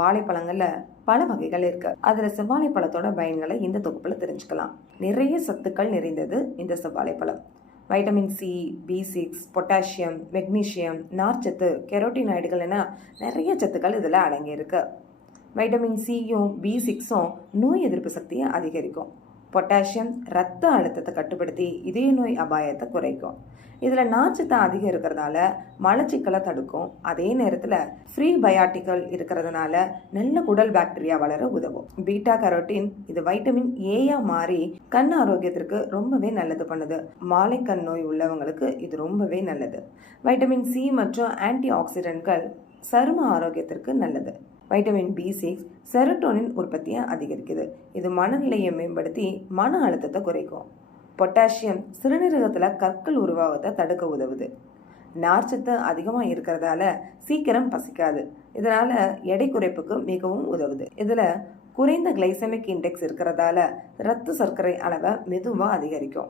வாழைப்பழங்கள்ல பல வகைகள் இருக்கு. அதுல செவ்வாழைப்பழத்தோட பயன்களை இந்த தொகுப்புல தெரிஞ்சுக்கலாம். நிறைய சத்துக்கள் நிறைந்தது இந்த செவ்வாழைப்பழம் vitamin C B six potassium magnesium நார்ச்சத்து கெரோட்டினாய்டுகள் என நிறைய சத்துக்கள் இதில் அடங்கியிருக்கு. வைட்டமின் சியும் பி சிக்ஸும் நோய் எதிர்ப்பு சக்தியை அதிகரிக்கும். பொட்டாசியம் ரத்த அழுத்தத்தை கட்டுப்படுத்தி இதய நோய் அபாயத்தை குறைக்கும். இதில் நார்ச்சத்து அதிகம் இருக்கிறதால மலச்சிக்கலை தடுக்கும். அதே நேரத்தில் ஃப்ரீ பயாட்டிக்கல் இருக்கிறதுனால நல்ல குடல் பாக்டீரியா வளர உதவும். பீட்டா கரோட்டின் இது வைட்டமின் ஏயா மாறி கண் ஆரோக்கியத்திற்கு ரொம்பவே நல்லது பண்ணுது. மாலை கண் நோய் உள்ளவங்களுக்கு இது ரொம்பவே நல்லது. வைட்டமின் சி மற்றும் ஆன்டி ஆக்சிடென்ட்கள் சரும ஆரோக்கியத்திற்கு நல்லது. வைட்டமின் பி சிக்ஸ் செரட்டோனின் உற்பத்தியை அதிகரிக்குது. இது மனநிலையை மேம்படுத்தி மன அழுத்தத்தை குறைக்கும். பொட்டாசியம் சிறுநீரகத்தில் கற்கள் உருவாவதை தடுக்க உதவுது. நார்ச்சத்து அதிகமாக இருக்கிறதால சீக்கிரம் பசிக்காது. இதனால் எடை குறைப்புக்கு மிகவும் உதவுது. இதில் குறைந்த கிளைசமிக் இண்டெக்ஸ் இருக்கிறதால ரத்த சர்க்கரை அளவை மெதுவாக அதிகரிக்கும்.